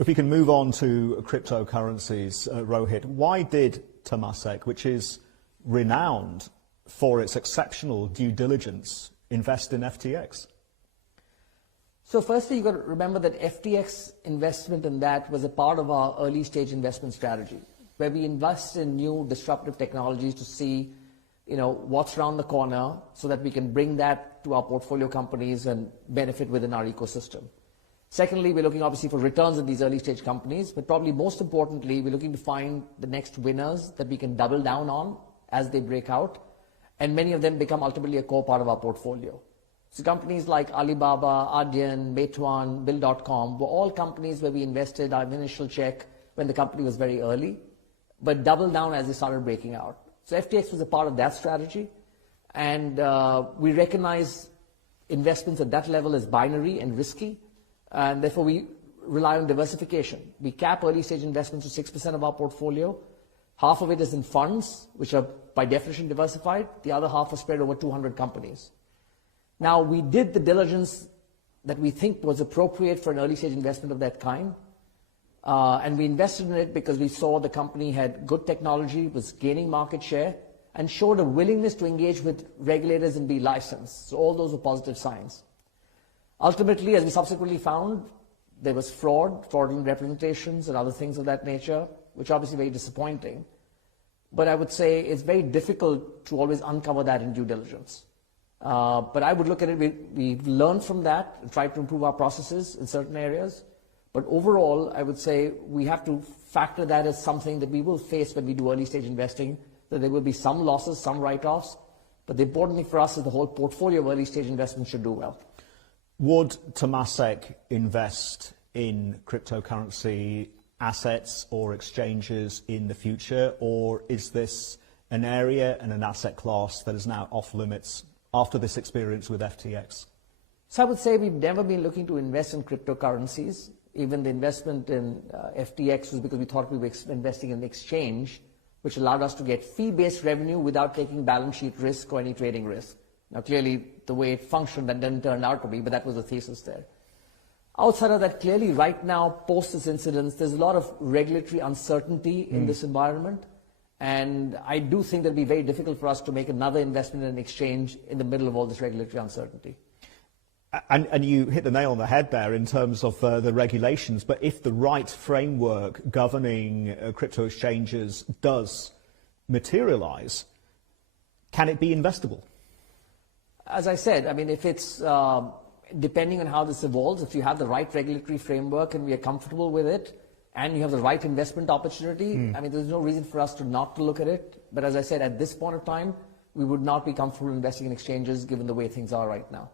If we can move on to cryptocurrencies, Rohit, why did Temasek, which is renowned for its exceptional due diligence, invest in FTX? So firstly, you've got to remember that FTX investment in that was a part of our early stage investment strategy, where we invest in new disruptive technologies to see, what's around the corner so that we can bring that to our portfolio companies and benefit within our ecosystem. Secondly, we're looking obviously for returns in these early stage companies, but probably most importantly, we're looking to find the next winners that we can double down on as they break out, and many of them become ultimately a core part of our portfolio. So companies like Alibaba, Adyen, Meituan, Bill.com were all companies where we invested our initial check when the company was very early, but doubled down as they started breaking out. So FTX was a part of that strategy, and we recognize investments at that level as binary and risky, and therefore we rely on diversification. We cap early stage investments to 6% of our portfolio. Half of it is in funds, which are by definition diversified. The other half are spread over 200 companies. Now, we did the diligence that we think was appropriate for an early stage investment of that kind. And we invested in it because we saw the company had good technology, was gaining market share, and showed a willingness to engage with regulators and be licensed. So all those were positive signs. Ultimately, as we subsequently found, there was fraudulent representations and other things of that nature, which are obviously very disappointing. But I would say it's very difficult to always uncover that in due diligence. But I would look at it, we've learned from that and tried to improve our processes in certain areas. But overall, I would say we have to factor that as something that we will face when we do early stage investing, that there will be some losses, some write-offs. But the important thing for us is the whole portfolio of early stage investments should do well. Would Temasek invest in cryptocurrency assets or exchanges in the future, or is this an area and an asset class that is now off limits after this experience with FTX? So I would say we've never been looking to invest in cryptocurrencies. Even the investment in FTX was because we thought we were investing in the exchange, which allowed us to get fee-based revenue without taking balance sheet risk or any trading risk. Now, clearly, the way it functioned, that didn't turn out to be, but that was the thesis there. Outside of that, clearly, right now, post this incident, there's a lot of regulatory uncertainty in this environment. And I do think that it'd be very difficult for us to make another investment in an exchange in the middle of all this regulatory uncertainty. And you hit the nail on the head there in terms of the regulations. But if the right framework governing crypto exchanges does materialize, can it be investable? As I said, I mean, if it's, depending on how this evolves, if you have the right regulatory framework and we are comfortable with it, and you have the right investment opportunity, I mean, there's no reason for us to not to look at it. But as I said, at this point of time, we would not be comfortable investing in exchanges given the way things are right now.